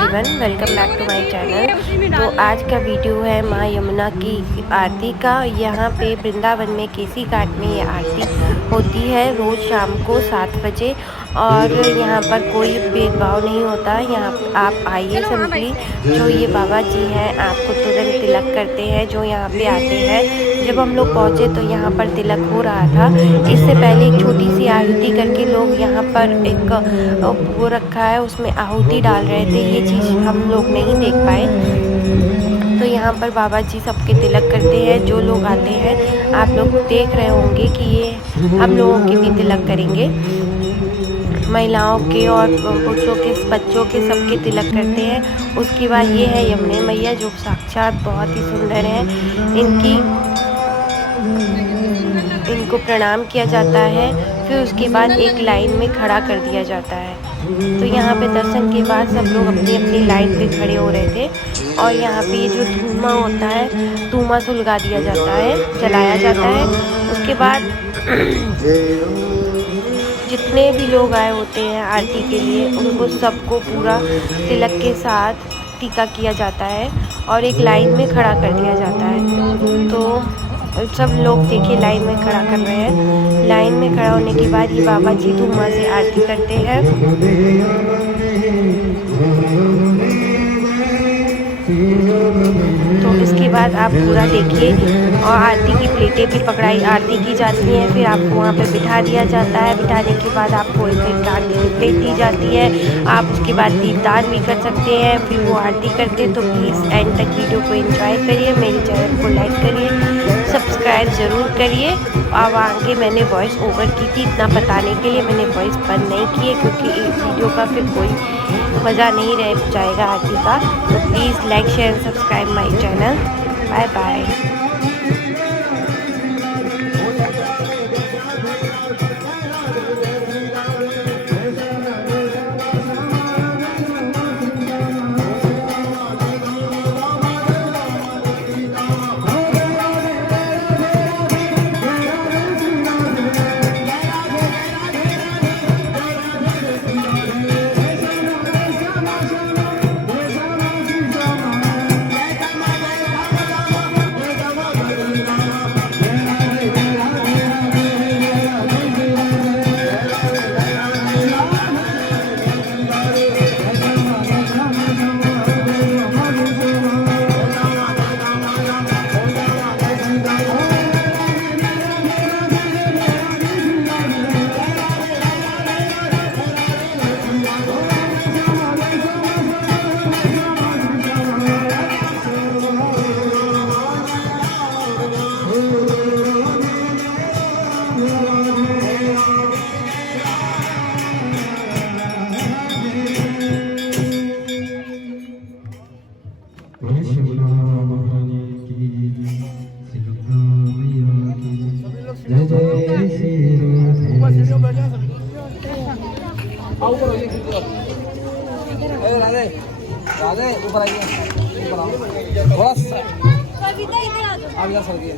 Everyone, welcome back to my channel. तो आज का वीडियो है माँ यमुना की आरती का। यहाँ पे वृंदावन में केसी घाट में ये आरती होती है रोज़ शाम को 7 बजे। और यहाँ पर कोई भेदभाव नहीं होता। यहाँ आप आइए, सिंपली जो ये बाबा जी हैं आपको तुरंत तिलक करते हैं जो यहाँ पे आते हैं। जब हम लोग पहुँचे तो यहाँ पर तिलक हो रहा था। इससे पहले एक छोटी सी आहुति करके लोग यहाँ पर एक वो रखा है, उसमें आहुति डाल रहे थे। ये चीज़ हम लोग नहीं देख पाए। तो यहाँ पर बाबा जी सबके तिलक करते हैं। जो लोग आते हैं आप लोग देख रहे होंगे कि ये हम लोगों के भी तिलक करेंगे, महिलाओं के और पुरुषों के, बच्चों के, सबके तिलक करते हैं। उसके बाद ये है यमुना मैया जो साक्षात बहुत ही सुंदर है। इनको प्रणाम किया जाता है। फिर उसके बाद एक लाइन में खड़ा कर दिया जाता है। तो यहाँ पे दर्शन के बाद सब लोग अपनी अपनी लाइन पे खड़े हो रहे थे। और यहाँ पे ये जो धुआं होता है, धुआं सुलगा दिया जाता है, जलाया जाता है। उसके बाद जितने भी लोग आए होते हैं आरती के लिए, उनको सबको पूरा तिलक के साथ टीका किया जाता है और एक लाइन में खड़ा कर दिया जाता है। तो सब लोग देखिए लाइन में खड़ा कर रहे हैं। लाइन में खड़ा होने के बाद ये बाबा जी धूमा से आरती करते हैं। तो इसके बाद आप पूरा देखिए और आरती की प्लेटें भी पकड़ाई आरती की जाती हैं। फिर आपको वहाँ पे बिठा दिया जाता है। बिठाने के बाद आपको एक आरती की प्लेट दी जाती है। आप उसके बाद दीपदान भी कर सकते हैं। फिर वो आरती करते हैं। तो प्लीज़ एंड तक वीडियो को एंजॉय करिए। मेरे चैनल को लाइक करिए, सब्सक्राइब ज़रूर करिए। अब आगे मैंने वॉइस ओवर की थी, इतना बताने के लिए मैंने वॉइस बंद नहीं की है, क्योंकि इस वीडियो का फिर कोई मज़ा नहीं रह जाएगा आरती का। तो please like share subscribe my channel. Bye bye. Radhe ऊपर आइए, थोड़ा सा इधर सर दिए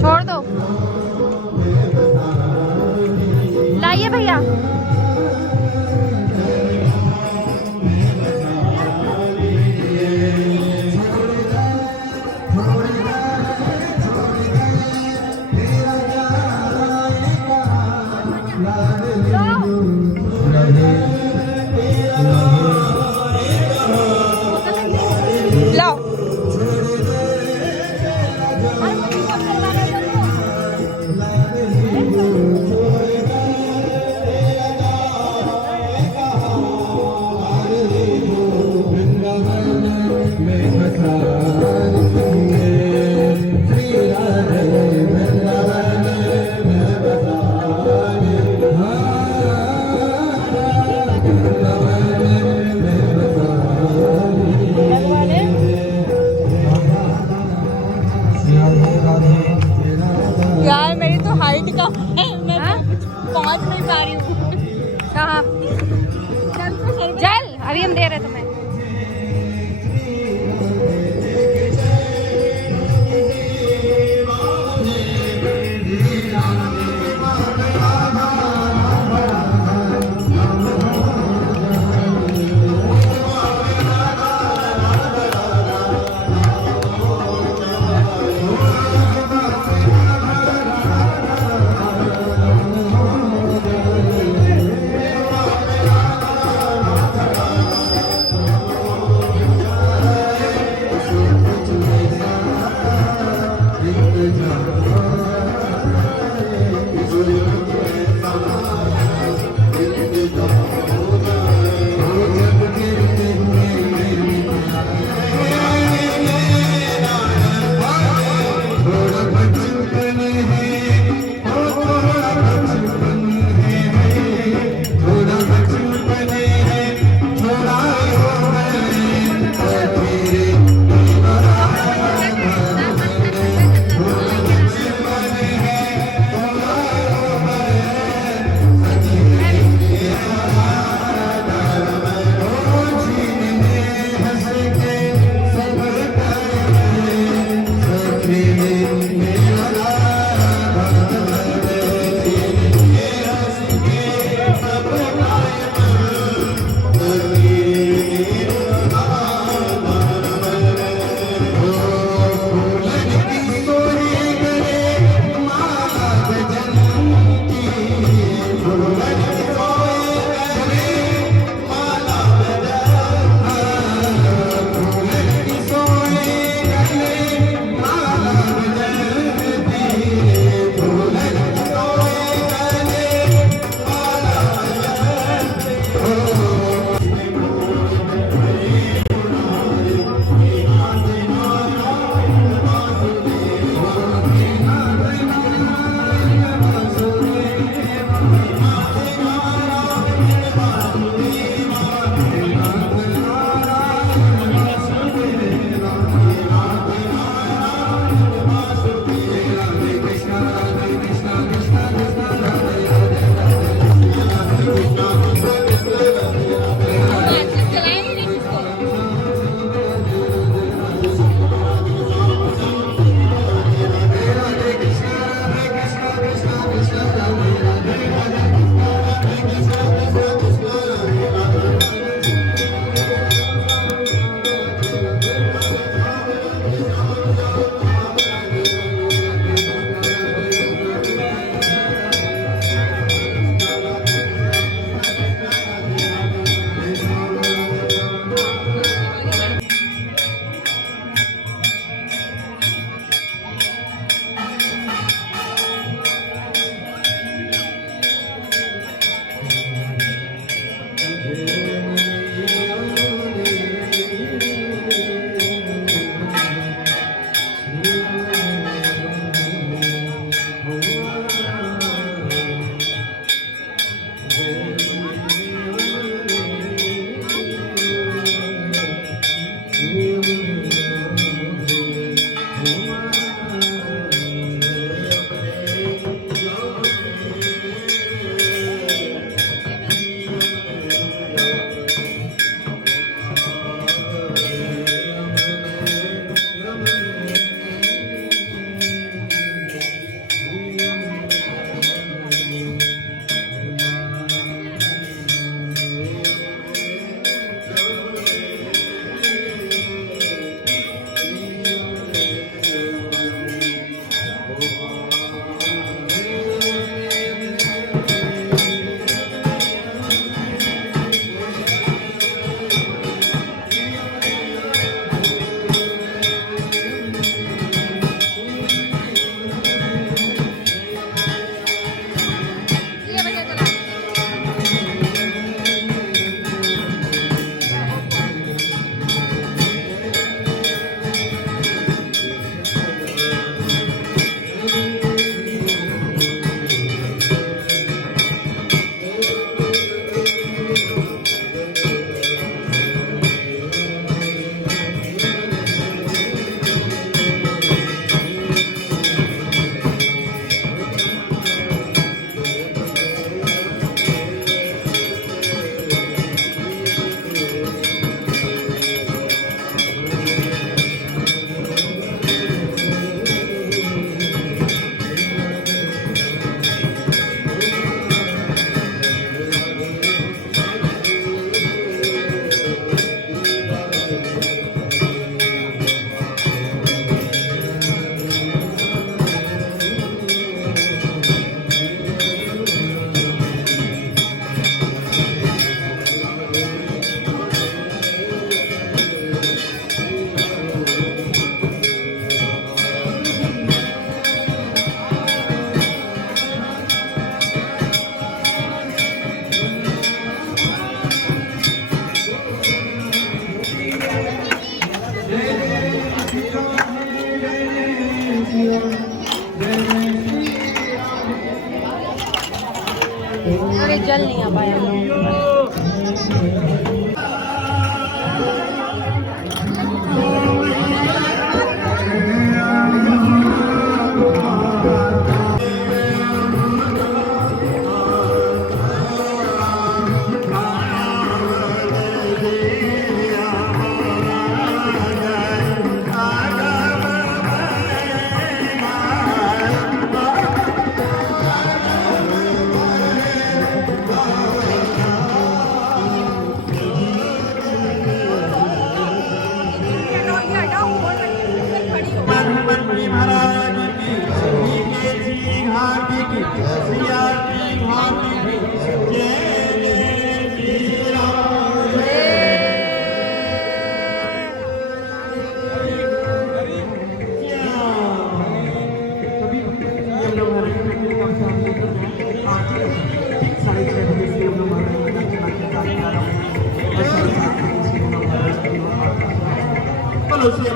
छोड़ दो, लाइए भैया। हाँ जल अभी हम दे रहे तुम्हें। और ये जल नहीं आ पाया। मंत्री महाराज की सभी के जी घाट की सिया की घाट की जय जय श्री राम। कभी हम लोग हमारे काम सामने कर रहे हैं। आज 6:30 बजे से हम लोग हमारे चला के कार्य कर रहे हैं। ऐसा बोलो श्री